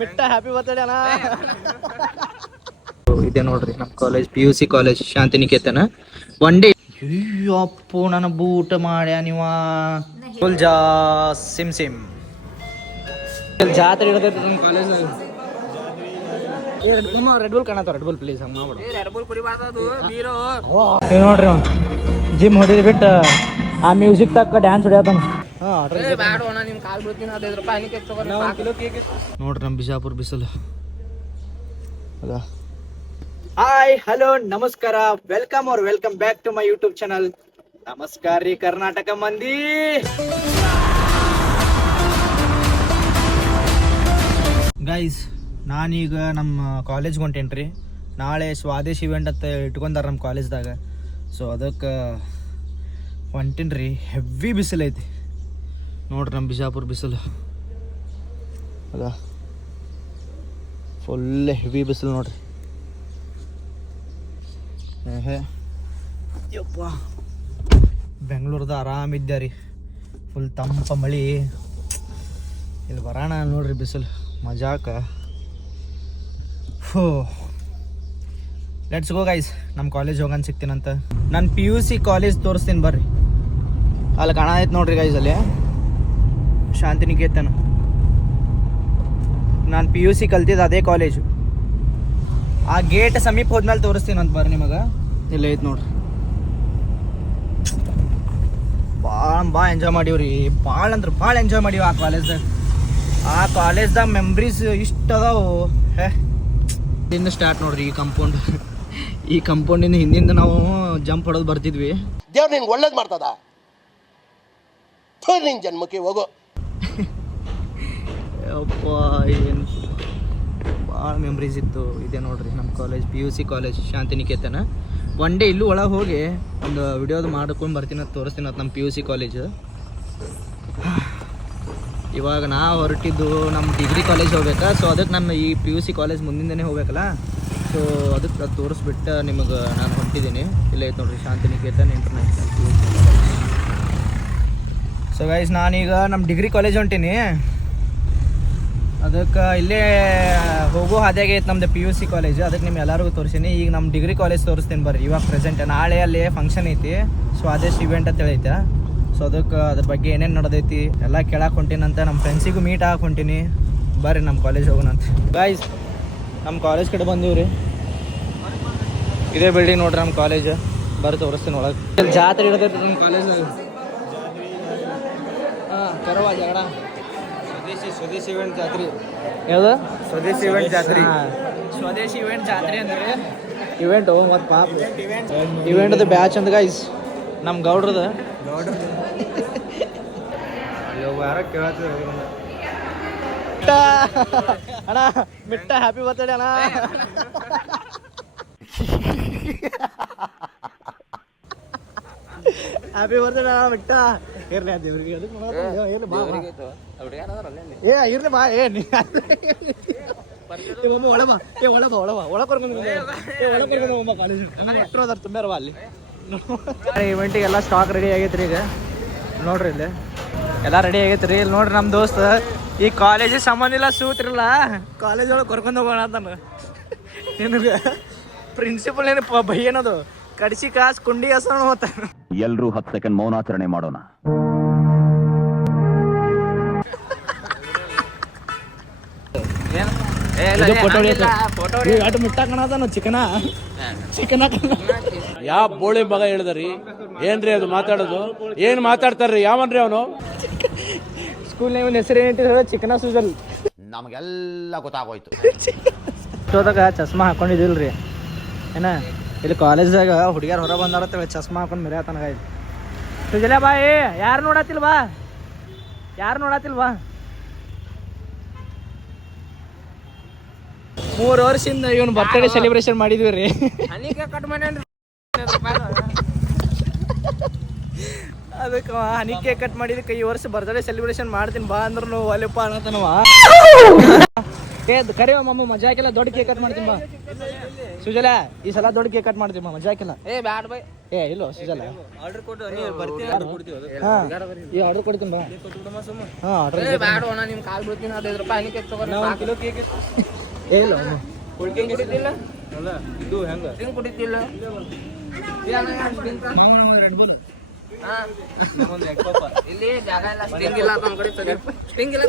ಮಿಟ್ಟ happy birthday ಅಣ್ಣ. ಇದೆ ನೋಡ್ರಿ ನಮ್ಮ college PUC college Shantiniketan. One day Appu ನನ್ನ ಬೂಟ ಮಾಡ್ಯ ನೀವ ಫುಲ್ ಸಿಮ್ ಜಾತ್ರೆ ಇರ್ತೈತೆ ನಮ್ಮ ಕಾಲೇಜ್. ರೆಡ್ ಬುಲ್ ಕಾಣತ್ತ, ರೆಡ್ ಬುಲ್ ಪ್ಲೀಸ್ ಹಂಗೆ ಮಾಡ್ಬಿಡು. ನೋಡ್ರಿ ಜಿಮ್ ಹೊಡಿದ್ ಬಿಟ್ಟು ಆ ಮ್ಯೂಸಿಕ್ ತಕ್ಕ ಡ್ಯಾನ್ಸ್ ಹೊಡಿಯತಾನ. ನೋಡ್ರಿ ನಮ್ಮ ಬಿಜಾಪುರ ಬಿಸಿಲು. ಹಾಯ್ ಹಲೋ ನಮಸ್ಕಾರ, welcome back to my YouTube channel. ನಮಸ್ಕಾರ ರೀ ಕರ್ನಾಟಕ ಮಂದಿ. ಗೈಸ್ ನಾನೀಗ ನಮ್ಮ ಕಾಲೇಜ್ಗೆ ಹೊಂಟೇನ್ರಿ. ನಾಳೆ ಸ್ವಾದೇಶ್ ಇವೆಂಟ್ ಅಂತ ಇಟ್ಕೊಂಡಾರ ನಮ್ಮ ಕಾಲೇಜ್ದಾಗ. ಸೊ ಅದಕ್ಕೆ ಹೊಂಟೇನ್ರಿ. ಹೆವಿ ಬಿಸಿಲು ಐತಿ ನೋಡ್ರಿ ನಮ್ಮ ಬಿಜಾಪುರ ಬಿಸಿಲು. ಅದ ಫುಲ್ ಹೆವಿ ಬಿಸಿಲು ನೋಡ್ರಿ. ಯಪ್ಪ ಬೆಂಗಳೂರ್ದ ಆರಾಮಿದ್ದೆ ರೀ, ಫುಲ್ ತಂಪ ಮಳಿ. ಇಲ್ಲಿ ಬರೋಣ ನೋಡ್ರಿ ಬಿಸಿಲು ಮಜಾಕ. ಲೆಟ್ಸ್ ಗೋ ಗೈಸ್, ನಮ್ಮ ಕಾಲೇಜ್ ಹೋಗೋಣ ಸಿಗ್ತೀನಂತ. ನಾನು PUC ಕಾಲೇಜ್ ತೋರಿಸ್ತೀನಿ ಬರ್ರಿ. ಅಲ್ಲಿ ಕಾಣೈತೆ ನೋಡ್ರಿ ಗೈಸ್, ಅಲ್ಲಿ ಶಾಂತಿನಿಕೇತನ. ನಾನು PUC ಕಲ್ತಿದ್ದು ಅದೇ ಕಾಲೇಜು. ಆ ಗೇಟ್ ಸಮೀಪ ಹೋದ್ಮೇಲೆ ತೋರಿಸ್ತೀನಿ ಅಂತ ಬರ್ರಿ ನಿಮಗೆ. ಇಲ್ಲ ಐತೆ ನೋಡ್ರಿ. ಭಾಳ ಎಂಜಾಯ್ ಮಾಡೀವ್ರಿ, ಭಾಳ ಅಂದ್ರೆ ಭಾಳ ಎಂಜಾಯ್ ಮಾಡೀವಿ ಆ ಕಾಲೇಜ್ದಾಗ ಮೆಮ್ರೀಸ್ ಇಷ್ಟು ಅದಾವು. ಇನ್ನು ಸ್ಟಾರ್ಟ್ ನೋಡ್ರಿ ಈ ಕಂಪೌಂಡಿಂದ ಹಿಂದಿಂದ ನಾವು ಜಂಪ್ ಹೊಡೋದು ಬರ್ತಿದ್ವಿ. ದೇವ್ರು ನಿನ್ಗೆ ಒಳ್ಳೇದು ಮಾಡ್ತದ, ನಿನ್ ಜನ್ಮಕ್ಕೆ ಹೋಗೋ. ಅಪ್ಪ ಏನು ಭಾಳ ಮೆಮ್ರೀಸ್ ಇತ್ತು. ಇದೆ ನೋಡ್ರಿ ನಮ್ಮ college PUC college Shantiniketan. One day ಇಲ್ಲೂ ಒಳಗೆ ಹೋಗಿ ಒಂದು ವಿಡಿಯೋದು ಮಾಡ್ಕೊಂಡು ಬರ್ತೀನಿ ಅಂತ ತೋರಿಸ್ತೀನಿ ಅದು ನಮ್ಮ PUC ಕಾಲೇಜು. ಇವಾಗ ನಾವು ಹೊರಟಿದ್ದು ನಮ್ಮ ಡಿಗ್ರಿ ಕಾಲೇಜ್ ಹೋಗ್ಬೇಕಾ. ಸೊ ಅದಕ್ಕೆ ನಮ್ಮ ಈ PUC ಕಾಲೇಜ್ ಮುಂದಿಂದನೇ ಹೋಗ್ಬೇಕಲ್ಲ. ಸೊ ಅದಕ್ಕೆ ಅದು ತೋರಿಸ್ಬಿಟ್ಟು ನಿಮಗೆ ನಾನು ಹೊಂಟಿದ್ದೀನಿ. ಇಲ್ಲೇ ಐತೆ ನೋಡ್ರಿ Shantiniketan international PUC. So guys ನಾನೀಗ ನಮ್ಮ ಡಿಗ್ರಿ ಕಾಲೇಜ್ ಹೊಂಟೀನಿ. ಅದಕ್ಕೆ ಇಲ್ಲೇ ಹೋಗೋ ಹಾದಿಯಾಗೆ ಐತೆ ನಮ್ಮದು PUC ಕಾಲೇಜ್. ಅದಕ್ಕೆ ನಿಮ್ಗೆ ಎಲ್ಲರಿಗೂ ತೋರಿಸೀನಿ. ಈಗ ನಮ್ಮ ಡಿಗ್ರಿ ಕಾಲೇಜ್ ತೋರಿಸ್ತೀನಿ ಬರ್ರಿ. ಇವಾಗ ಪ್ರೆಸೆಂಟ್ ನಾಳೆ ಅಲ್ಲಿ ಫಂಕ್ಷನ್ ಐತಿ, ಸ್ವಾದೇಶ್ ಇವೆಂಟ್ ಅಂತ ಹೇಳೈತೆ. ಸೊ ಅದಕ್ಕೆ ಅದ್ರ ಬಗ್ಗೆ ಏನೇನು ನಡೆದೈತಿ ಎಲ್ಲ ಕೇಳಕ್ಕೆ ಹೊಂಟೀನಂತ. ನಮ್ಮ ಫ್ರೆಂಡ್ಸಿಗೂ ಮೀಟ್ ಆಗಕ್ಕೆ ಹೊಂಟೀನಿ. ಬರ್ರಿ ನಮ್ಮ ಕಾಲೇಜ್ ಹೋಗೋಣಂತ. ಗೈಸ್ ನಮ್ಮ ಕಾಲೇಜ್ ಕಡೆ ಬಂದೀವಿ ರೀ. ಇದೇ ಬಿಲ್ಡಿಂಗ್ ನೋಡ್ರಿ ನಮ್ಮ ಕಾಲೇಜ್. ಬರ್ರಿ ತೋರಿಸ್ತೀನಿ ಒಳಗೆ. ಜಾತ್ರೆ ಇರ್ತೈತಿ ನಮ್ಮ ಕಾಲೇಜ್. ಕರವಾ ಜಗಡ ಸ್ವದೇಶಿ ಇವೆಂಟ್ ಜಾತ್ರೆ. ಯಾವುದು ಸ್ವದೇಶಿ ಇವೆಂಟ್ ಜಾತ್ರೆ? ಸ್ವದೇಶಿ ಇವೆಂಟ್ ಜಾತ್ರೆ ಅಂದ್ರೆ ಇವೆಂಟು ಮತ್ತು ಪಾಪ ಇವೆಂಟ್ದು ಬ್ಯಾಚ್ ಅಂತ ಗೈಸ್ ನಮ್ಮ ಗೌಡ್ರದ. ಅಣ್ಣ ಮಿಟ್ಟ ಹ್ಯಾಪಿ ಬರ್ತ್ಡೇ ಅಣ್ಣ. ಹ್ಯಾಪಿ ಬರ್ತ್ಡೇ ಅಣ್ಣ ಮಿಟ್ಟ. ಇರ್ಲಿ ದೇವ್ರಿಗೆ ಇರ್ಲಿ ಬಾ. ಇವೆಂಟಿಗೆ ಎಲ್ಲ ಸ್ಟಾಕ್ ರೆಡಿ ಆಗೈತೆ ರೀ. ಈಗ ನೋಡ್ರಿ ಇಲ್ಲಿ ಎಲ್ಲ ರೆಡಿ ಆಗೈತೆ ರೀ. ಇಲ್ಲಿ ನೋಡ್ರಿ ನಮ್ಮ ದೋಸ್ತ ಈ ಕಾಲೇಜಿಗೆ ಸಂಬಂಧ ಇಲ್ಲ ಸೂತ್ರಿಲ್ಲ ಕಾಲೇಜ್ ಒಳಗೆ ಕರ್ಕೊಂಡು ಹೋಗೋಣ ಅಂತಾನೆ. ನಿನಗೆ ಪ್ರಿನ್ಸಿಪಲ್ ಏನು ಭಯ ಏನದು ಕಡಿಸಿ ಕಾಸು ಕುಂಡಿ ಹಸಣ ಹೋಗ್ತ. ಎಲ್ರೂ 10 ಸೆಕೆಂಡ್ ಮೌನಾಚರಣೆ ಮಾಡೋಣ. ಯಾವ ಬೋಳಿ ಮಗ ಹೇಳಿದ್ರಿ ಏನ್ರಿ ಅದು ಮಾತಾಡೋದು? ಏನ್ ಮಾತಾಡ್ತಾರ್ರಿ? ಯಾವನ್ರಿ ಅವನು? ಸ್ಕೂಲ್ ನೇಮ್ ಹೆಸರು ಏನಿಟ್ಟಿದ್ರೆ ಚಿಕನ ಸೂಜಲ್. ನಮಗೆಲ್ಲ ಗೊತ್ತಾಗೋಯ್ತು. ಹೋದಾಗ ಚಸ್ಮಾ ಹಾಕೊಂಡಿದಿಲ್ರಿ ಏನ. ಇಲ್ಲಿ ಕಾಲೇಜ್ದಾಗ ಹುಡುಗಿಯರು ಹೊರ ಬಂದಾರ ಚಸ್ಮಾ ಹಾಕೊಂಡು ಮೆರೆಯತನ. ಸುಜಲ ಬಾಯಿ ಯಾರು ನೋಡತ್ತಿಲ್ವಾ? 3 ವರ್ಷದಿಂದ ಇವನು ಬರ್ತ್ಡೇ ಸೆಲೆಬ್ರೇಷನ್ ಮಾಡಿದ್ವಿ ರೀ. ಅದಕ್ಕೆ ಹನಿ ಕೇಕ್ ಕಟ್ ಮಾಡಿದಕ್ಕೆ ಈ ವರ್ಷ ಬರ್ತ್ಡೇ ಸೆಲೆಬ್ರೇಷನ್ ಮಾಡ್ತೀನಿ ಬಾ ಅಂದ್ರೂ ಒಲೆಪ್ಪ ಅನ್ನತನವ. ಕರೆ ಮಮ್ಮ ಮಜಾ ಹಾಕಿಲ್ಲ, ದೊಡ್ಡ ಕೇಕ್ ಕಟ್ ಮಾಡ್ತೀನಿ ಬಾ ಸುಜಲ. ಈ ಸಲ ದೊಡ್ಡ ಕೇಕ್ ಕಟ್ ಮಾಡ್ತೀನಿ ಮಜಾ ಹಾಕಿಲ್ಲ. ಇಲ್ಲೋ ಸುಜಲ ಆರ್ಡರ್ ಕೊಟ್ಟು ಈ ಆರ್ಡರ್ ಕೊಡ್ತೀನಿ ಬಾ. ಹಾಂ ಆರ್ಡರ್ ನಿಮ್ಮ ಕಾಲು ಬಿಡ್ತೀನಿ. 15 ರೂಪಾಯಿ ಕೇಕ್ ತಗೊಂಡು ಕಿಲೋ ಕೇಕ್ ಇಲ್ಲ ಕುಡಿತಿಲ್ಲ ಇದು ಹೆಂಗೆ ಕುಡಿತಿಲ್ಲ ಇಲ್ಲಿ ಜಾಗ ಇಲ್ಲ, ಸ್ಟಿಂಗ್ ಇಲ್ಲ ನಮ್ಮ ಕಡೆ. ಸ್ಟಿಂಗ್ ಇಲ್ಲ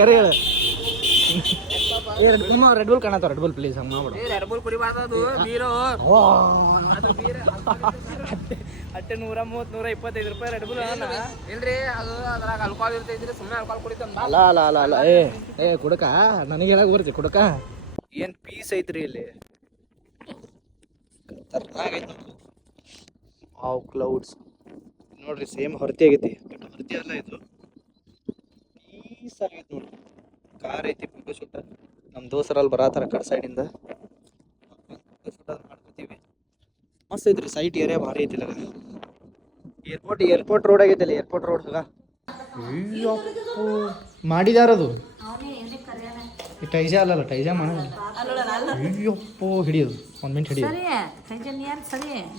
ಕರೆ ಹೇಳ. ರೆಡ್ ಬುಲ್ ಕಾಣತ್ತಾವ, ರೆಡ್ ಬುಲ್ ಪ್ಲೀಸ್ ಹಂಗೆ ಮಾಡ್ಬಿಡು. ರೆಡ್ ಬುಲ್ ಕುಡಿಬಾರ್ದು, ಅದು ಬೀರು. ಅಟ್ಟೆ 130 125 ರೂಪಾಯಿ ರೆಡ್ ಬುಲ್ ಇಲ್ರಿ. ಅದು ಅದ್ರಾಗ ಅಲ್ಕೋಹಾಲ್ ಇರ್ತೈತ್ರಿ, ಸುಮ್ಮನೆ ಅಲ್ಕೋಹಾಲ್ ಕುಡಿತಾನ. ಅಲ್ಲ ಏ ಕುಡಕ ನನಗೆ ಹೇಳಕ್ ಬರ್ತಿ ಕುಡಕ. ಏನ್ ಪೀಸ್ ಐತ್ರಿ ಇಲ್ಲಿ, ವಾವ್ ಕ್ಲೌಡ್ಸ್ ನೋಡ್ರಿ. ಸೇಮ್ ಹೊರತಿ ಆಗೈತಿ, ಬಟ್ ಹೊರತಿ ಅಲ್ಲ ಇದು, ಪೀಸ್ ಆಗೈತಿ ನೋಡ್ರಿ. ಕಾರ್ ಐತಿ, ಫೋಟೋ ಶೂಟ್ ನಮ್ಮ ದೋಸ್ತರಲ್ಲಿ ಬರತ್ತಾರ ಕಡೆ ಸೈಡಿಂದ. ಮಾಡ್ಕೋತೀವಿ, ಮಸ್ತ್ ಐತ್ರಿ. ಸೈಟ್ ಏರಿಯಾ ಭಾರಿ ಐತಿಲ್ಲ. ಏರ್ಪೋರ್ಟ್ ರೋಡ್ ಆಗೈತಿಲ್ಲ, ಏರ್ಪೋರ್ಟ್ ರೋಡ್ ಆಗ ಮಾಡಿದಾರದು. ಟೈಜಾ ಅಲ್ಲಲ್ಲ, ಟೈಜಾ ಮಾಡೋದು. ಅಯ್ಯಪ್ಪೋ ಹಿಡಿಯೋದು 1 ಮಿನಿಟ್ ಹಿಡಿಯೋದು.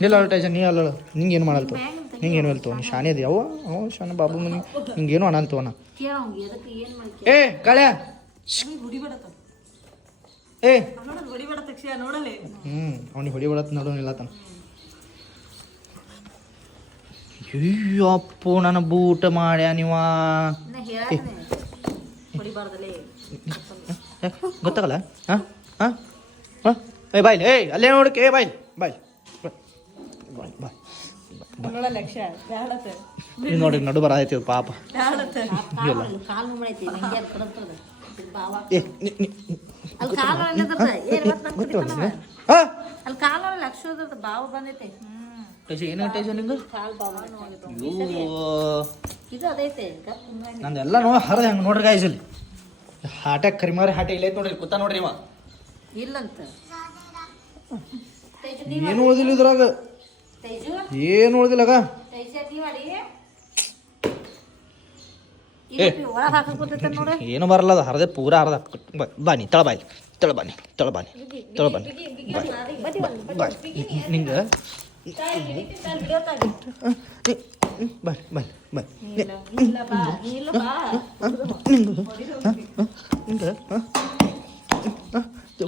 ಇಲ್ಲ ಟೈಜಾ ನೀ ಅಲ್ಲ, ನಿಂಗೆ ಏನು ಮಾಡಲ್ತು, ನಿಂಗೆ ಏನು ಹೇಳ್ತು, ನೀ ಶಾನೆ ಅದಿ. ಅವ ಶಾನೆ ಬಾಬು ಮನಿ ನಿಂಗೇನು ಅನ್ನಂತು ಅಣ್ಣ. ಏ ಕಳೆ ಏ ಅವ್ನಿಗೆ ಹೊಡಿಬೇಡತ್ ನೋಡೋನಿಲ್ಲ ತಾನ. ಅಯ್ಯಪ್ಪೋ ನನ್ನ ಬೂಟ ಮಾಡ್ಯಾ ನೀವ. ಗೊತ್ತಾಗಲ್ಲ. ಹಾಂ ಹಾಂ ಹಾಂ ಏ ಬಾಯ್ಲಿ, ಏಯ್ ಅಲ್ಲೇ ನೋಡಕ್ಕೆ. ಏ ಬಾಯ್ಲಿ ಬಾಯ್ ನೋಡ್ರಿ, ನಡು ಬರತೈತಿ ಪಾಪ. ನಂದೆಲ್ಲ ನೋಡಿ ಹರಿದ ಹೆಂಗೆ ನೋಡ್ರಿ ಗಾಯ್ಸಲ್ಲಿ. ಹಾಟ್ಯಾಗ ಕರಿಮಾರಿ ಹಾಟೆ ಇಲ್ಲ ಐತೆ ನೋಡ್ರಿ, ಕೂತ ನೋಡ್ರಿ ಇವ. ಇಲ್ಲಂತ ಏನು ಉಳ್ದಿಲ್ಲ ಇದ್ರಾಗ, ಏನು ಉಳ್ದಿಲ್ಲಗ. ಏನು ಬರಲ್ಲ, ಅದು ಹರದೆ ಪೂರ ಹರದ. ಬಾನಿ ತಳ ಬಾಯಿ, ತಳ ಬಾನಿ, ತಳ ಬಾನಿ, ತಳ ಬಾನಿ ಬಾಯ್ ನಿಂಗೆ ಬಾಯ್ ಬಾಯ್ ಬಾಯ್ ನಿಂಗೆ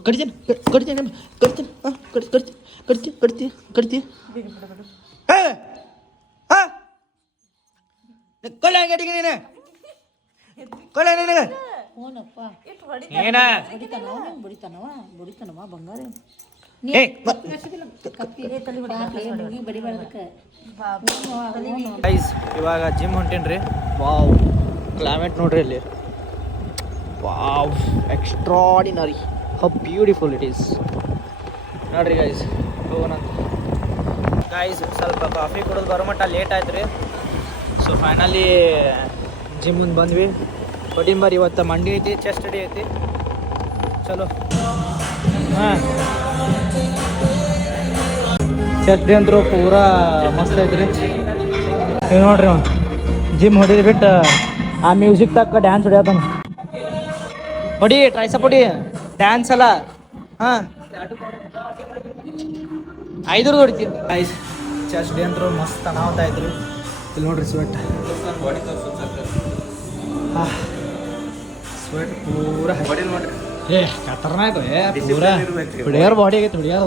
ಕಡಿತೀನಿ ಕಡಿತೀನಿ ಕಡಿತೀನಿ ಕಡ್ತಿ ಕಡ್ತಿ ಕಡ್ತಿ ಕಡ್ತಿ ಕೊಲೆ ಗಡಿಗೆ ನೀನು ಕೊಲೆ ನಿನಗೆ ಏನ ಬಡಿತಾನವ ಬಂಗಾರ. ಇವಾಗ ಜಿಮ್ ಹೊಂಟೇನ್ರಿ. ವಾವ್ ಕ್ಲೈಮೇಟ್ ನೋಡ್ರಿ ಇಲ್ಲಿ. Wow extraordinary, how beautiful it is ನೋಡ್ರಿ ಗೈಸ್. ಹೋಗೋಣ ಗೈಸ್, ಸ್ವಲ್ಪ ಕಾಫಿ ಕುಡಿದು ಬರೋ ಮಟ್ಟ ಲೇಟ್ ಆಯ್ತು ರೀ. ಸೊ ಫೈನಲಿ ಜಿಮ್ ಮುಂದೆ ಬಂದ್ವಿ. ಹೊಡಿಂಬರ್ ಇವತ್ತು ಮಂಡಿ ಐತಿ, ಚೆಸ್ಟ್ ಡೇ ಐತಿ. ಚಲೋ ಹಾಂ ಚೆಸ್ಟ್ ಡೇ ಅಂತೂ ಪೂರಾ ಮಸ್ತ್ ಐತ್ರಿ. ನೀವು ನೋಡ್ರಿ ಜಿಮ್ ಹೊಡಿದು ಬಿಟ್ಟು ಆ ಮ್ಯೂಸಿಕ್ ತಕ್ಕ ಡ್ಯಾನ್ಸ್ ಹೊಡಿಯತಾನ. ಹೊಡಿ ಟ್ರೈಸಪ್ ಹೊಡಿ, ಡ್ಯಾನ್ಸ್ ಅಲ್ಲ. ಹಾಂ 5 ಹೊಡಿತೀವಿ ಗೈಸ್. ಚೆಸ್ಟ್ ಡೇ ಅಂತೂ ಮಸ್ತ್ ಅನಾಹುತ ಐತ್ರಿ. ಇಲ್ಲಿ ನೋಡ್ರಿ ಸ್ವೆಟ್, ಸ್ವೆಟ್ ಪೂರ ಏ ಖತರ್ನಾಕ್ ಪೂರ ಹುಡುಗರ ಬಾಡಿ ಆಗೈತೆ. ಹುಡುಗಿಯರ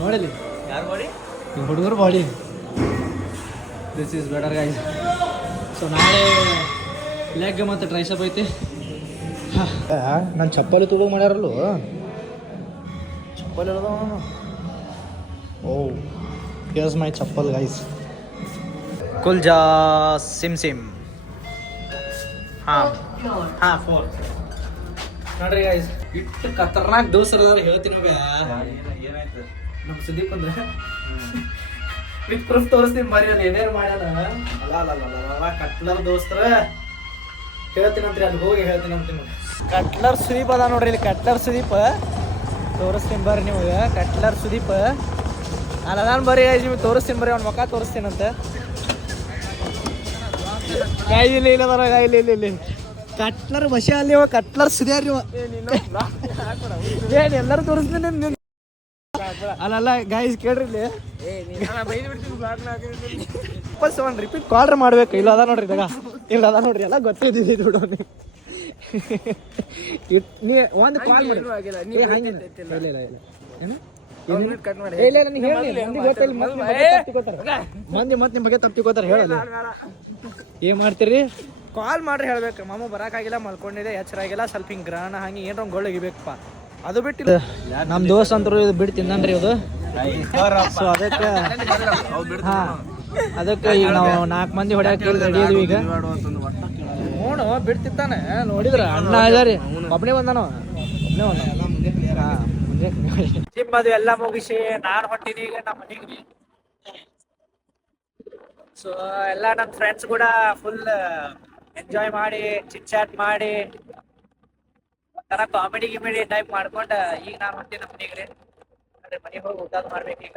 ನೋಡಿಲಿ ಯಾರು ಬಾಡಿ, ಹುಡುಗರ body. This is better guys. So ನಾಳೆ ಲೆಗ್ ಮತ್ತು ಟ್ರೈಸಪ್ ಐತಿ. ನಾನು ಚಪ್ಪಲಿ ತಗೋ ಮಾಡ್ಯಾರಲ್ಲ, ಚಪ್ಪಲಿ ಅದ. Oh here's my chappal guys. ಕುಲ್ಜಾ ಸಿಮ್ ಸಿಮ್. ಹಾಂ ಹಾಂ 4 ನೋಡ್ರಿ ಗೈಸ್. ಇಟ್ಟು ಖತರ್ನಾಕ್ ದೋಸ್ತರದಾರ ಹೇಳ್ತೀನಿ. ಏನಾಯ್ತು ನಮ್ಮ ಸುದೀಪ್ ಅಂದ್ರೆ ವಿತ್ ಪ್ರೂಫ್ ತೋರಿಸ್ತೀನಿ ಬರೀ. ಅದು ಏನೇನು ಮಾಡ್ಯಾನ ಅಲ್ಲ ಕಟ್ಲರ್ ದೋಸ್ತರ ಹೇಳ್ತೀನಂತ್ರಿ. ಅಲ್ಲಿ ಹೋಗಿ ಹೇಳ್ತೀನಂತೀನಿ. ಕಟ್ಲರ್ ಸುದೀಪ್ ಅದ ನೋಡ್ರಿ ಇಲ್ಲಿ. ಕಟ್ಲರ್ ಸುದೀಪ್ ತೋರಿಸ್ತೀನಿ ಬರ್ರಿ ನಿಮಗೆ. ಕಟ್ಲರ್ ಸುದೀಪ್ ನಾನು ಬರ್ರಿ ಗೈಸ್, ನಿಮಗೆ ತೋರಿಸ್ತೀನಿ ಬರ್ರಿ. ಅವ್ನ ಮುಖ ತೋರಿಸ್ತೀನಂತೆ. ಇಲ್ಲಿ ಇಲ್ಲದಾರ ಇಲ್ಲಿ ಕಟ್ಲರ್ ವಶ ಅಲ್ಲಿ ಕಟ್ಲರ್ ಸುದ್ಯಾರಿ ಏನ್ ಎಲ್ಲರೂ ತೋರಿಸ್ತೀನಿ ಅಲ್ಲ ಗೈಸ್ ಕೇಳ್ರಿ ಇಲ್ಲಿ ವಾಪಸ್ ಒಂದು ರಿಪೀಟ್ ಕಾಲ್ ಮಾಡ್ಬೇಕು ಇಲ್ಲ ಅದ ನೋಡ್ರಿ ಇದಾಗ ಇಲ್ಲ ಅದ ನೋಡ್ರಿ ಎಲ್ಲ ಗೊತ್ತಿದ್ದೀವಿ ದುಡ್ಡು ನೀ ಒಂದು ಕಾಲ್ ಮಾಡಿ ಇಲ್ಲ ಏನು ಮಂದಿ ಮತ್ತೆ ನಿಮ್ ಬಗ್ಗೆ ತಪ್ಪಿಕೋತಾರ ಹೇಳಲ್ಲ ಏನ್ ಮಾಡ್ತೀರಿ ಕಾಲ್ ಮಾಡ್ರಿ ಹೇಳ್ಬೇಕು ಮಾಮ ಬರಕಾಗಿಲ್ಲ ಮಲ್ಕೊಂಡಿದೆ ಎಚ್ಚರ ಆಗಿಲ್ಲ ಸ್ವಲ್ಪ ಹಿಂಗ್ ಗ್ರಹಣ ಹಂಗೆ ಏನ್ರ ಒಂದು ಗೊಳ್ಳಿಗಿಬೇಕಪ್ಪ ಅದು ಬಿಟ್ಟಿಲ್ಲ ನಮ್ ದೋಸ್ತ್ ಅಂತರು ಇದು ಬಿಟ್ಟು ತಿಂದನ್ರಿ ಇದು ಸೊ ಅದಕ್ಕೆ ಹಾ ಅದಕ್ಕೆ ಈಗ ನಾವು 4 ಮಂದಿ ಹೊಡ್ಯಾಕ ರೆಡಿ ಇದೀವಿ ಈಗ ನೋಡು ಬಿಡ್ತಿತ್ತಾನೆ ನೋಡಿದ್ರ ಅಣ್ಣ ಇದಾರಿ ಒಬ್ಬನೇ ಬಂದಾನ ನಿಮ್ಮದು ಎಲ್ಲ ಮುಗಿಸಿ ನಾನು ಹೊಂಟಿನಿ ಈಗ ನಮ್ಮ ಮನೆಗೆ ಸೊ ಎಲ್ಲ ನನ್ನ ಫ್ರೆಂಡ್ಸ್ ಕೂಡ ಫುಲ್ ಎಂಜಾಯ್ ಮಾಡಿ ಚಿಟ್ ಚಾಟ್ ಮಾಡಿ ಒಂಥರ ಕಾಮಿಡಿ ಗಿಮಿಡಿ ಟೈಪ್ ಮಾಡ್ಕೊಂಡು ಈಗ ನಾನು ಹೊಂಟೀನಿ ನಮ್ಮ ಮನೆಗೆ ಮನೆಗೆ ಹೋಗಿ ಊಟ ಮಾಡ್ಬೇಕು ಈಗ